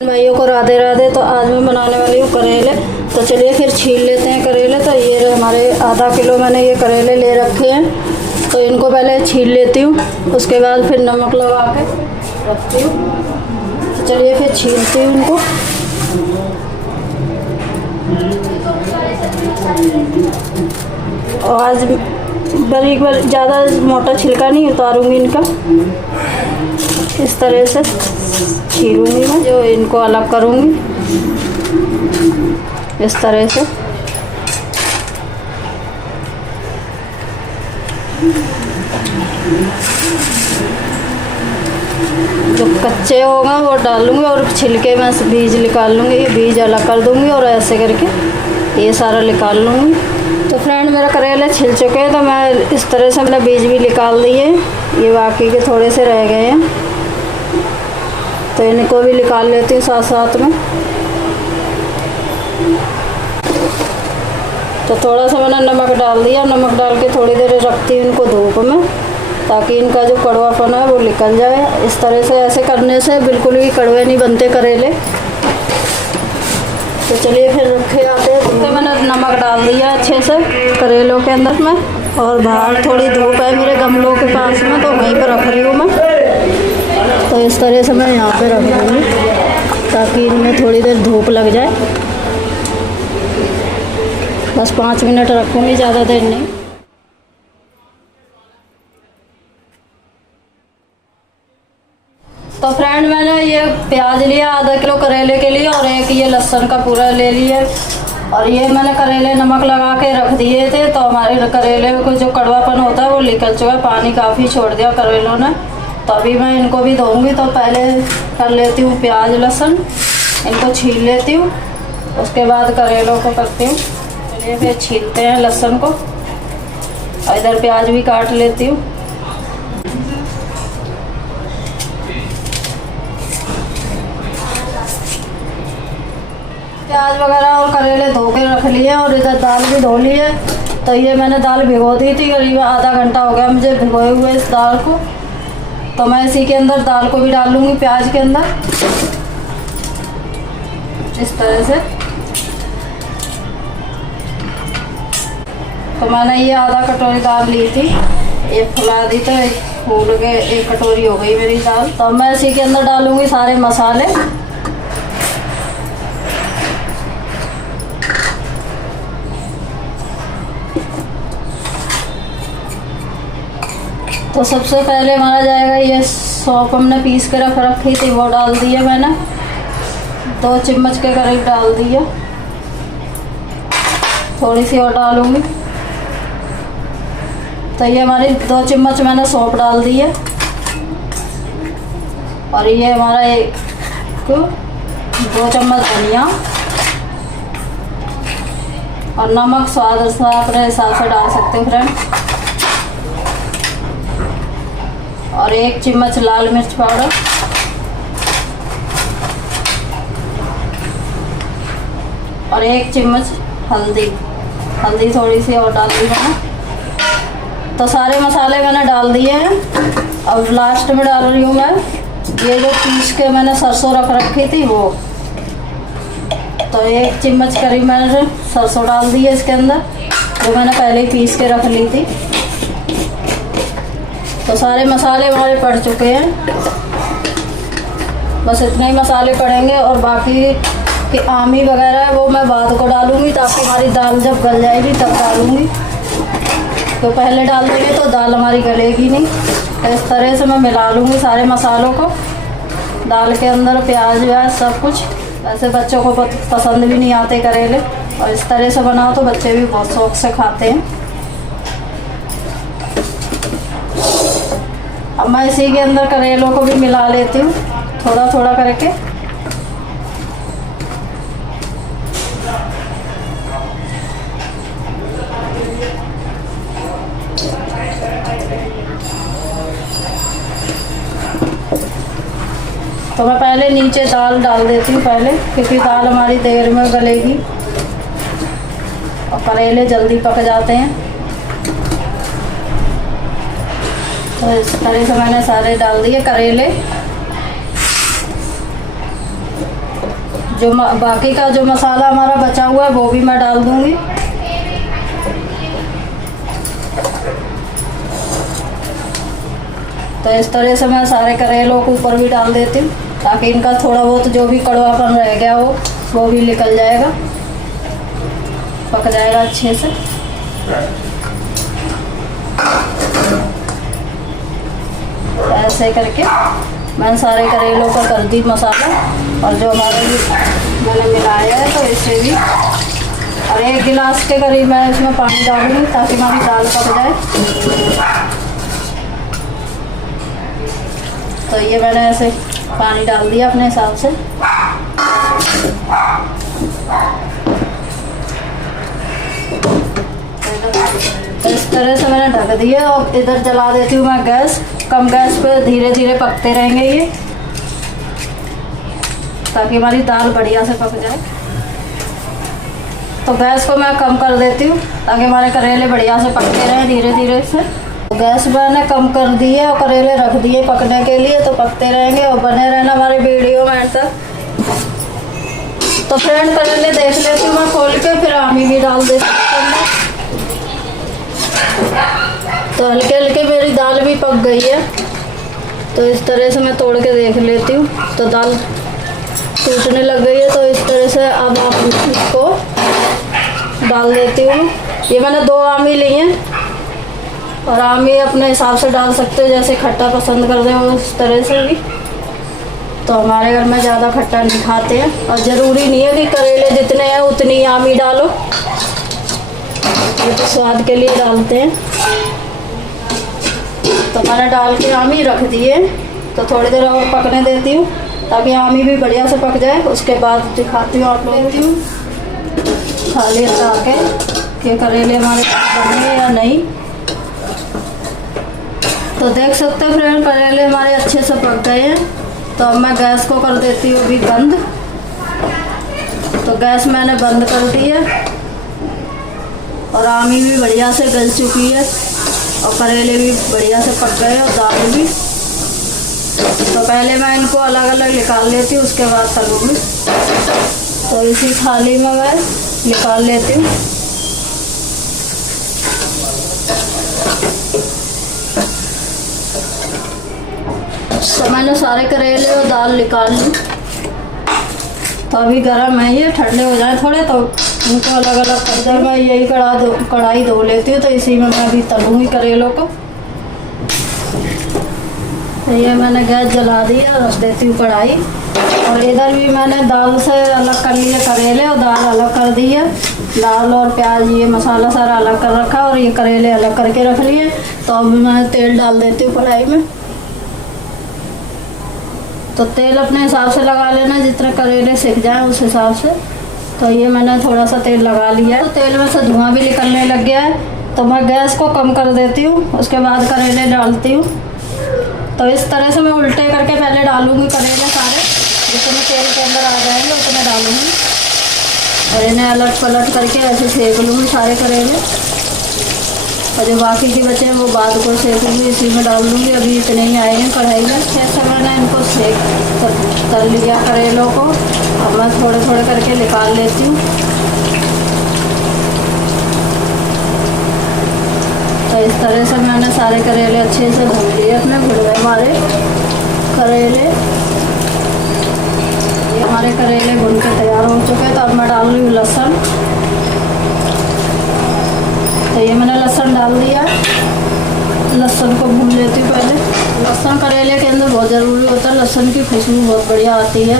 भाइयों को राधे राधे। तो आज मैं बनाने वाली हूँ करेले। तो चलिए फिर छील लेते हैं करेले। तो ये हमारे आधा किलो मैंने ये करेले ले रखे हैं। तो इनको पहले छील लेती हूँ, उसके बाद फिर नमक लगा के रखती हूँ। तो चलिए फिर छीलती हूँ इनको। और आज बारीक ज़्यादा मोटा छिलका नहीं उतारूँगी इनका, इस तरह से छीलूँगी मैं। जो इनको अलग करूँगी इस तरह से। जो कच्चे होगा वो डालूँगी और छिलके में से बीज निकाल लूँगी। ये बीज अलग कर दूँगी और ऐसे करके ये सारा निकाल लूँगी। तो फ्रेंड मेरा करेले छिल चुके हैं, तो मैं इस तरह से मैंने बीज भी निकाल दिए। ये बाकी के थोड़े से रह गए हैं, तो इनको भी निकाल लेती हूँ साथ साथ में। तो थोड़ा सा मैंने नमक डाल दिया। नमक डाल के थोड़ी देर रखती हूँ इनको धूप में, ताकि इनका जो कड़वापन है वो निकल जाए। इस तरह से ऐसे करने से बिल्कुल भी कड़वे नहीं बनते करेले। तो चलिए फिर रखे आते हैं। तो मैंने नमक डाल दिया अच्छे से करेलों के अंदर में, और बाहर थोड़ी धूप है मेरे गमलों के पास में, तो वहीं पर रख रही हूँ मैं। तो इस तरह से मैं यहाँ पे रख दूँगी ताकि इनमें थोड़ी देर धूप लग जाए। बस 5 मिनट रखूँगी, ज़्यादा देर नहीं। तो फ्रेंड मैंने ये प्याज लिया आधा किलो करेले के लिए, और एक ये लहसुन का पूरा ले लिया। और ये मैंने करेले नमक लगा के रख दिए थे। तो हमारे करेले को जो कड़वापन होता है वो निकल चुका है, पानी काफ़ी छोड़ दिया करेलों ने। तो अभी मैं इनको भी धोऊंगी। तो पहले कर लेती हूँ प्याज लहसुन, इनको छील लेती हूँ, उसके बाद करेलों को करती हूँ। चलिए फिर छीलते हैं लहसुन को, और इधर प्याज भी काट लेती हूँ। प्याज वगैरह और करेले धो के रख लिए, और इधर दाल भी धो ली है। तो ये मैंने दाल भिगो दी थी, करीब आधा घंटा हो गया मुझे भिगोए हुए इस दाल को। तो मैं इसी के अंदर दाल को भी डाल लूँगी प्याज के अंदर इस तरह से। तो मैंने ये आधा कटोरी दाल ली थी, ये फुला दी, तो फूल के 1 कटोरी हो गई मेरी दाल। तो मैं इसी के अंदर डालूँगी सारे मसाले। तो सबसे पहले मारा जाएगा ये सौंफ, हमने पीस के रख रखी थी, वो डाल दी है मैंने। 2 चम्मच के करीब डाल दी है, थोड़ी सी और डालूंगी। तो ये हमारी 2 चम्मच मैंने सौंफ डाल दी है। और ये हमारा 2 चम्मच धनिया, और नमक स्वाद अपने हिसाब से डाल सकते हैं फ्रेंड। और 1 चम्मच लाल मिर्च पाउडर, और 1 चम्मच हल्दी थोड़ी सी और डाल दी मैंने। तो सारे मसाले मैंने डाल दिए हैं। अब लास्ट में डाल रही हूँ मैं ये जो पीस के मैंने सरसों रख रखी थी वो। तो 1 चम्मच करीब मैंने सरसों डाल दी है इसके अंदर, जो मैंने पहले ही पीस के रख ली थी। तो सारे मसाले हमारे पड़ चुके हैं, बस इतने ही मसाले पड़ेंगे। और बाकी की आमी वगैरह है वो मैं बाद को डालूँगी, ताकि हमारी दाल जब गल जाएगी तब डालूँगी। तो पहले डाल देंगे तो दाल हमारी गलेगी नहीं। तो इस तरह से मैं मिला लूँगी सारे मसालों को दाल के अंदर, प्याज व्याज सब कुछ। वैसे बच्चों को पसंद भी नहीं आते करेले, और इस तरह से बनाओ तो बच्चे भी बहुत शौक से खाते हैं। अब मैं इसी के अंदर करेलों को भी मिला लेती हूँ थोड़ा थोड़ा करके। तो मैं पहले नीचे दाल डाल देती हूँ पहले, क्योंकि दाल हमारी देर में गलेगी और करेले जल्दी पक जाते हैं। तो इस तरह से मैंने सारे डाल दिए करेले। जो बाकी का जो मसाला हमारा बचा हुआ है वो भी मैं डाल दूंगी। तो इस तरह से मैं सारे करेलों को ऊपर भी डाल देती हूँ ताकि इनका थोड़ा बहुत जो भी कड़वापन रह गया हो वो भी निकल जाएगा, पक जाएगा अच्छे से। ऐसे करके मैंने सारे करेलों पर कर दी मसाला, और जो हमारे भी मैंने मिलाया है तो इससे भी, और 1 गिलास के करीब मैं इसमें पानी डालूंगी ताकि हमारी दाल पक जाए। तो ये मैंने ऐसे पानी डाल दिया अपने हिसाब से। तो इस तरह से मैंने ढक दिया और इधर जला देती हूँ मैं गैस। कम गैस पे धीरे धीरे पकते रहेंगे ये, ताकि हमारी दाल बढ़िया से पक जाए। तो गैस को मैं कम कर देती हूँ ताकि हमारे करेले बढ़िया से पकते रहें धीरे धीरे से। गैस मैंने कम कर दी है और करेले रख दिए पकने के लिए, तो पकते रहेंगे और बने रहना हमारे वीडियो में एंड तक। तो फ्रेंड करेले देख लेती हूँ मैं खोल के, फिर आमी भी डाल देती हूँ। तो हल्के हल्के मेरी दाल भी पक गई है, तो इस तरह से मैं तोड़ के देख लेती हूँ। तो दाल टूटने लग गई है, तो इस तरह से अब आप इसको डाल देती हूँ। ये मैंने 2 आमी ली हैं, और आमी अपने हिसाब से डाल सकते हो, जैसे खट्टा पसंद कर दें उस तरह से भी। तो हमारे घर में ज़्यादा खट्टा नहीं खाते हैं, और ज़रूरी नहीं है कि करेले जितने हैं उतनी आमी डालो, ये तो स्वाद के लिए डालते हैं। तो मैंने डाल के आमी रख दिए, तो थोड़ी देर और पकने देती हूँ ताकि आमी भी बढ़िया से पक जाए। उसके बाद दिखाती हूँ आप लोगों को थाली हटा के कि करेले हमारे बने या नहीं। तो देख सकते हैं फ्रेंड करेले हमारे अच्छे से पक गए हैं। तो अब मैं गैस को कर देती हूँ अभी बंद। तो गैस मैंने बंद कर दी है, और आमी भी बढ़िया से गल चुकी है, और करेले भी बढ़िया से पक गए, और दाल भी। तो पहले मैं इनको अलग अलग निकाल लेती हूँ, उसके बाद तलूँगी। तो इसी थाली में मैं निकाल लेती हूँ। तो मैंने सारे करेले और दाल निकाल ली। तो अभी गर्म है ये, ठंडे हो जाए थोड़े तो इनको अलग अलग कर दे। मैं यही कढ़ाई धो लेती हूँ, तो इसी में मैं अभी तलूँगी करेलों को। तो ये मैंने गैस जला दिया, रख देती हूँ कढ़ाई। और इधर भी मैंने दाल से अलग कर लिए करेले, और दाल अलग कर दी है। दाल और प्याज ये मसाला सारा अलग कर रखा, और ये करेले अलग करके रख लिए। तो अभी मैं तेल डाल देती हूँ कढ़ाई में। तो तेल अपने हिसाब से लगा लेना, जितने करेले सिक जाए उस हिसाब से। तो ये मैंने थोड़ा सा तेल लगा लिया है। तो तेल में से धुआं भी निकलने लग गया है, तो मैं गैस को कम कर देती हूँ। उसके बाद करेले डालती हूँ। तो इस तरह से मैं उल्टे करके पहले डालूँगी करेले सारे, जितने तेल के अंदर आ जाएंगे उतने डालूँगी, और इन्हें अलट पलट करके ऐसे सेक लूँगी सारे करेले। और जो बाकी के बचे हैं वो बाद को सेकूँगी, इसी में डाल दूँगी। अभी इतने ही आए हैं कढ़ाई में। जैसे मैंने इनको तल लिया करेलों को, अब मैं थोड़े थोड़े करके निकाल लेती हूँ। तो इस तरह से मैंने सारे करेले अच्छे से भून लिए अपने, भुन गए हमारे करेले। ये हमारे करेले भुन के तैयार हो चुके हैं। तो अब मैं डाल रही हूँ लहसुन। तो ये मैंने लहसुन डाल दिया। लहसुन को भून लेती हूँ पहले। लहसुन करेले के अंदर बहुत ज़रूरी होता है, लहसुन की खुशबू बहुत बढ़िया आती है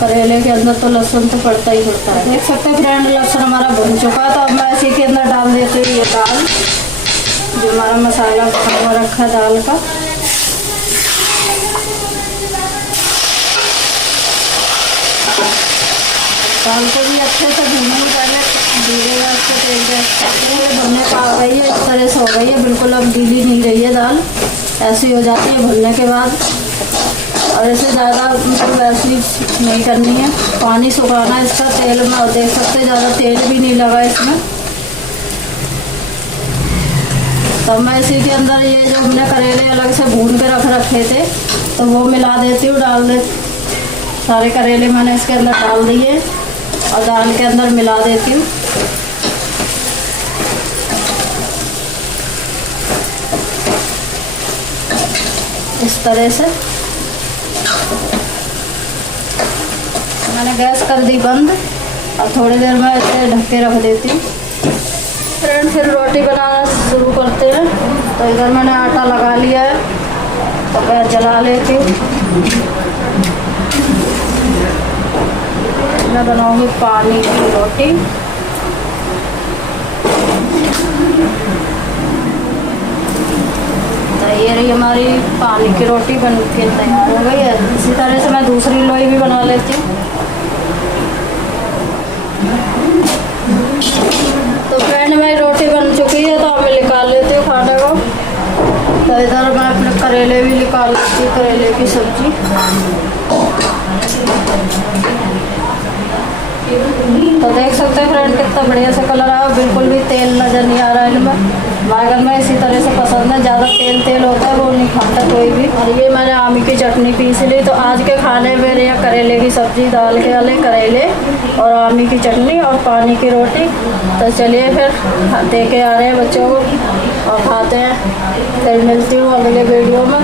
करेले के अंदर, तो लहसुन तो पड़ता ही पड़ता है। देख सकते हैं फ्रेंड लहसुन हमारा भून चुका है। तो अब मैं इसी के अंदर डाल देती हूँ ये दाल, जो हमारा मसाला बना हुआ रखा है दाल का। दाल को भी अच्छे से भूनूंगी पहले, धीरे गैस पे तेल गैस भुनने का आ गई है, इस तरह से हो गई है बिल्कुल। अब गीली नहीं रही है दाल, ऐसी हो जाती है भुनने के बाद। और इसे ज़्यादा मतलब वैसी नहीं करनी है, पानी सुखाना है इसका तेल में। और देख सकते ज़्यादा तेल भी नहीं लगा इसमें। तो मैं इसी के अंदर ये जो हमने करेले अलग से भून के रख रखे थे, तो वो मिला देती हूँ, डाल दे सारे करेले मैंने इसके अंदर डाल दिए और दाल के अंदर मिला देती हूँ। इस तरह से मैंने गैस कर दी बंद और थोड़ी देर में इसे ढक के रख देती हूँ। फ्रेंड फिर रोटी बनाना शुरू करते हैं। तो इधर मैंने आटा लगा लिया है, तो गैस जला लेती हूँ। मैं बनाऊंगी पानी की रोटी। तो ये रही हमारी पानी की रोटी बन के तैयार हो गई है। इसी तरह से मैं दूसरी लोई भी बना लेती हूँ। तो फ्रेंड मेरी रोटी बन चुकी है, तो अब मैं निकाल लेती हूँ खाने को। तो इधर मैं अपने करेले भी निकाल लेती हूँ, करेले की सब्जी। तो देख सकते हैं फ्रेंड कितना बढ़िया से कलर आया, बिल्कुल भी तेल नज़र नहीं आ रहा है इनमें। हमारे घर में इसी तरह से पसंद है, ज़्यादा तेल होता है वो नहीं खाता कोई भी। और ये मैंने आमी की चटनी पीस ली। तो आज के खाने में मेरे यहाँ करेले की सब्जी, दाल के वाले करेले और आमी की चटनी और पानी की रोटी। तो चलिए फिर दे के आ रहे हैं बच्चों को और खाते हैं। फिर मिलती हूँ अगले वीडियो में।